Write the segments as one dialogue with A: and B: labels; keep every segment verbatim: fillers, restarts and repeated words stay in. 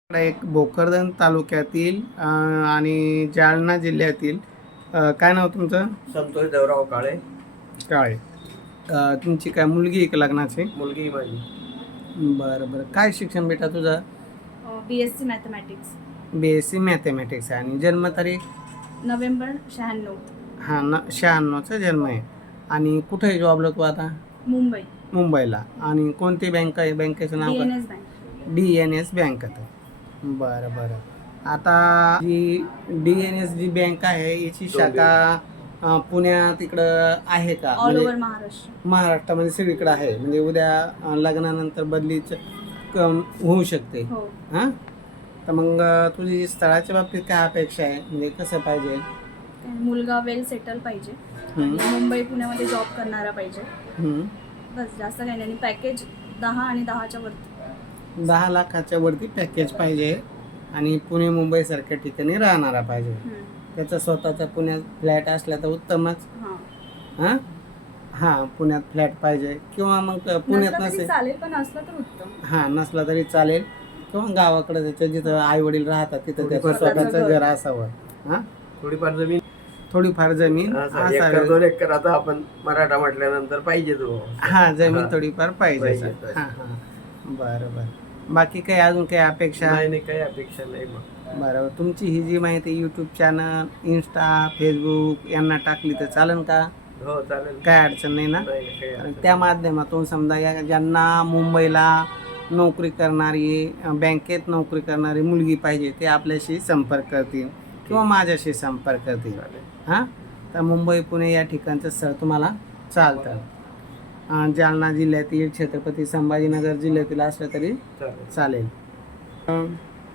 A: एक भोकरदन तालुक्यातील अ, आणि जालना जिल्ह्यातील अ, काय नाव तुमचं?
B: संतोष देवराव काळे.
A: काळे. अ, तुमची काय मुलगी आहे का लग्नाची?
B: मुलगी माझी.
A: बरं बरं. काय शिक्षण बेटा तुझं?
C: B S C mathematics.
A: B S C mathematics आहे. आणि जन्मतारीख?
C: नोव्हेंबर शहाण्णव.
A: हां न शहाण्णवचा जन्म आहे. आणि कुठे आहे जॉबला तू आता?
C: मुंबई.
A: मुंबईला. आणि कोणती बँक आहे? बँकेचं नाव
C: डी
A: काय?
C: N S bank.
A: D N S bank आहे. बरं बरं. आता जी डी एन एस जी बँक आहे याची शाखा अ, पुण्यात इकडं आहे का?
C: ऑल
A: म्हणजे
C: ओव्हर महाराष्ट्र.
A: महाराष्ट्रामध्ये सगळीकडे आहे. म्हणजे उद्या अ, लग्नानंतर बदलीच कम होऊ शकते.
C: हो.
A: हां तर मग अ, तुझी स्थळाच्या बाबतीत काय अपेक्षा आहे? म्हणजे कसं पाहिजे?
C: मुलगा वेल सेटल पाहिजे.
A: हम्म.
C: आणि मुंबई पुण्यामध्ये जॉब करणारा पाहिजे.
A: हम्म.
C: बस जास्त काही नाही. आणि पॅकेज दहा आणि दहाच्या वरती.
A: दहा लाखाच्या वरती पॅकेज पाहिजे आणि पुणे मुंबईसारख्या ठिकाणी राहणारा पाहिजे.
C: हम्म.
A: त्याचा स्वतःचा पुण्यात फ्लॅट असला तर उत्तमच.
C: हां.
A: हां हां पुण्यात फ्लॅट पाहिजे किंवा मग पुण्यात
C: नसला तरी
A: नसेल
C: चालेल, पण असला तर उत्तम.
A: हां नसला तरी चालेल किंवा गावाकडे त्याच्या जिथं आई वडील राहतात तिथं त्याचं
C: स्वतःचं
A: स्वतःचं
C: घर.
A: घर असावं. हां
B: थोडीफार जमीन
A: थोडीफार जमीन
B: असं एकर
A: असावी.
B: दोन एकर आता आपण मराठा म्हटल्यानंतर पाहिजे तो.
A: हां जमीन
B: हां.
A: थोडीफार पाहिजे.
B: पाहिजे, पाहिजे.
A: हां हां बरं बरं. बाकी काही अजून काही अपेक्षा?
B: नाही नाही काही अपेक्षा नाही मग.
A: बरं. तुमची ही जी माहिती यूट्यूब चॅनल, इन्स्टा, फेसबुक यांना टाकली तर चालेल का?
B: हो चालेल.
A: काय अडचण नाही ना?
B: नाही नाही, काही
A: कारण
B: अडचण
A: त्या माध्यमातून समजा या ज्यांना मुंबईला नोकरी करणारी अ, बँकेत नोकरी करणारी मुलगी पाहिजे ते आपल्याशी संपर्क करतील किंवा माझ्याशी संपर्क करतील.
B: चालेल.
A: हां तर मुंबई पुणे या ठिकाणचं स्थळ तुम्हाला चालतं. अ, जालना जिल्ह्यातील छत्रपती संभाजीनगर जिल्ह्यातील असलं तरी
B: चालेल.
A: चालेल. अ,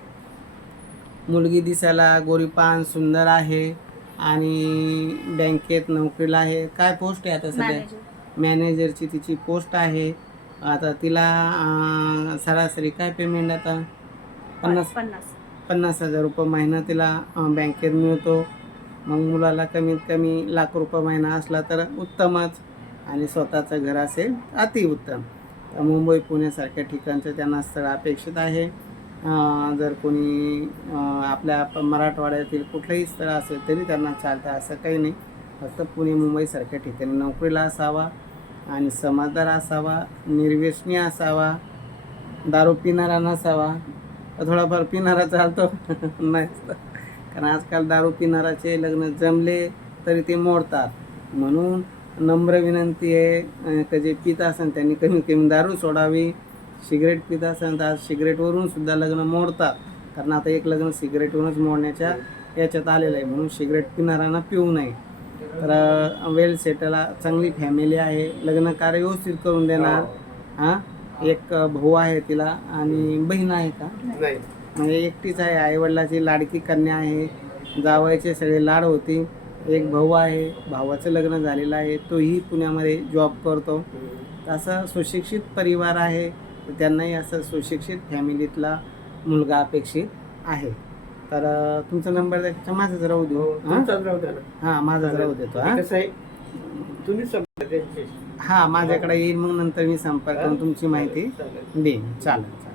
A: मुलगी दिसायला गोरीपान सुंदर आहे आणि बँकेत नोकरीला आहे. काय पोस्ट आहे आता सध्या?
C: मॅनेजर.
A: मॅनेजरची तिची पोस्ट आहे. आता तिला अ, सरासरी काय पेमेंट आता? पन्नास
C: पन्नास.
A: पन्नास हजार रुपये महिना तिला अ, बँकेत मिळतो. मग मुलाला कमीत कमी लाख रुपये महिना असला तर उत्तमच आणि स्वतःचं घर असेल अतिउत्तम. तर मुंबई पुण्यासारख्या ठिकाणचं त्यांना स्थळ अपेक्षित आहे. अ, जर कोणी अ, आपल्या प- मराठवाड्यातील कुठलंही स्थळ असेल तरी त्यांना चालतं असं काही नाही. फक्त पुणे मुंबईसारख्या ठिकाणी नोकरीला असावा आणि समजदार असावा, निर्व्यसनी असावा, दारू पिणारा नसावा. थोडाफार पिणारा चालतो नाही कारण आजकाल दारू पिणाराचे लग्न जमले तरी ते मोडतात. म्हणून नम्र विनंती आहे अ, का जे पित असेल त्यांनी कमीत कमी दारू सोडावी. सिगरेट पित असेल तर आज सिगरेटवरून सुद्धा लग्न मोडतात. कारण आता एक लग्न सिगरेटवरूनच मोडण्याच्या याच्यात आलेलं आहे. म्हणून सिगरेट पिणाऱ्यांना पिऊ नये. तर वेल सेटल चांगली फॅमिली आहे. लग्न कार्य व्यवस्थित करून देणार. हां एक भाऊ आहे तिला आणि बहीण आहे का?
B: नाही.
A: म्हणजे एकटीच आहे. आईवडिलाची लाडकी कन्या आहे. जावयाचे सगळे लाड होती. एक भाऊ आहे. भावाचं लग्न झालेलं आहे. तोही पुण्यामध्ये जॉब करतो. असं सुशिक्षित परिवार आहे. तर त्यांनाही असं सुशिक्षित फॅमिलीतला मुलगा अपेक्षित आहे. तर अ, तुमचा नंबर द्यायचा माझाच राहू देऊ.
B: हो,
A: हां
B: तुमचाच राहू द्या ना.
A: हां माझाच राहू देतो. हां
B: कसं आहे तुम्हीच संपर्क त्यांच्याशी.
A: हां माझ्याकडे येईल मग नंतर मी संपर्क करून तुमची माहिती
B: चालेल.
A: देईन. चालेल चालेल.